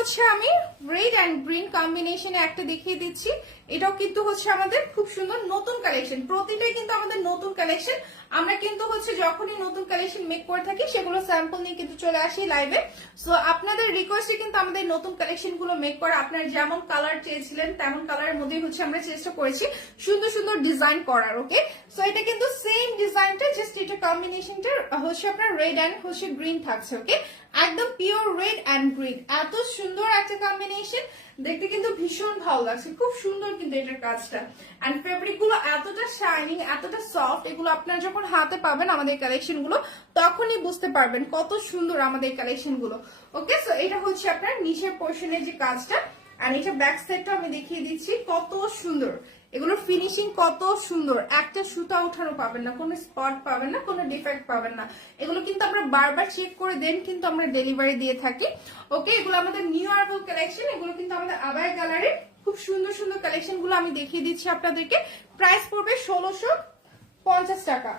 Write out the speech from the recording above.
হচ্ছে আমি red and green কম্বিনেশনে একটা দেখিয়ে দিচ্ছি। এটাও কিন্তু হচ্ছে আমাদের খুব সুন্দর নতুন কালেকশন, প্রতিটাই কিন্তু আমাদের নতুন কালেকশন। আমরা কিন্তু হচ্ছে যখনই নতুন কালেকশন মেক করে থাকি সেগুলো স্যাম্পল নিয়ে কিন্তু চলে আসি লাইভে। সো আপনাদের রিকোয়েস্টে কিন্তু আমাদের নতুন কালেকশন গুলো মেক করা, আপনারা যেমন কালার চেয়েছিলেন তেমন কালারের মধ্যেই হচ্ছে আমরা চেষ্টা করেছি সুন্দর সুন্দর ডিজাইন করার। ওকে, সো এটা কিন্তু সেম ডিজাইনটা, জাস্ট এটা কম্বিনেশনটা হচ্ছে আপনার রেড অ্যান্ড হচ্ছে গ্রিন থাকছে। ওকে, একদম পিওর রেড অ্যান্ড গ্রিন, এত সুন্দর একটা কম্বিনেশন, দেখতে কিন্তু ভীষণ ভালো লাগছে, খুব সুন্দর কিন্তু এটার কাজটা। এন্ড ফেব্রিক গুলো এতটা শাইনিং, এতটা সফট, এগুলো আপনারা যখন হাতে পাবেন আমাদের কালেকশন গুলো তখনই বুঝতে পারবেন কত সুন্দর আমাদের কালেকশন গুলো। ওকে, সো এটা হচ্ছে আপনার নিচের পোর্শনের যে কাজটা, আর এটা ব্যাক সাইডটা আমি দেখিয়ে দিচ্ছি কত সুন্দর। এগুলোর ফিনিশিং কত সুন্দর, একটা সুতা ওঠানো পাবেন না, কোনো স্পট পাবেন না, কোনো ডিফেক্ট পাবেন না। এগুলো কিন্তু আমরা বারবার চেক করে দেন কিন্তু আমরা ডেলিভারি দিয়ে থাকি। ওকে, এগুলো আমাদের নিউ আর্বল কালেকশন, এগুলো কিন্তু আমাদের আবায়া গ্যালারির খুব সুন্দর সুন্দর কালেকশন গুলো আমি দেখিয়ে দিচ্ছি আপনাদেরকে। প্রাইস পড়বে 1650 টাকা।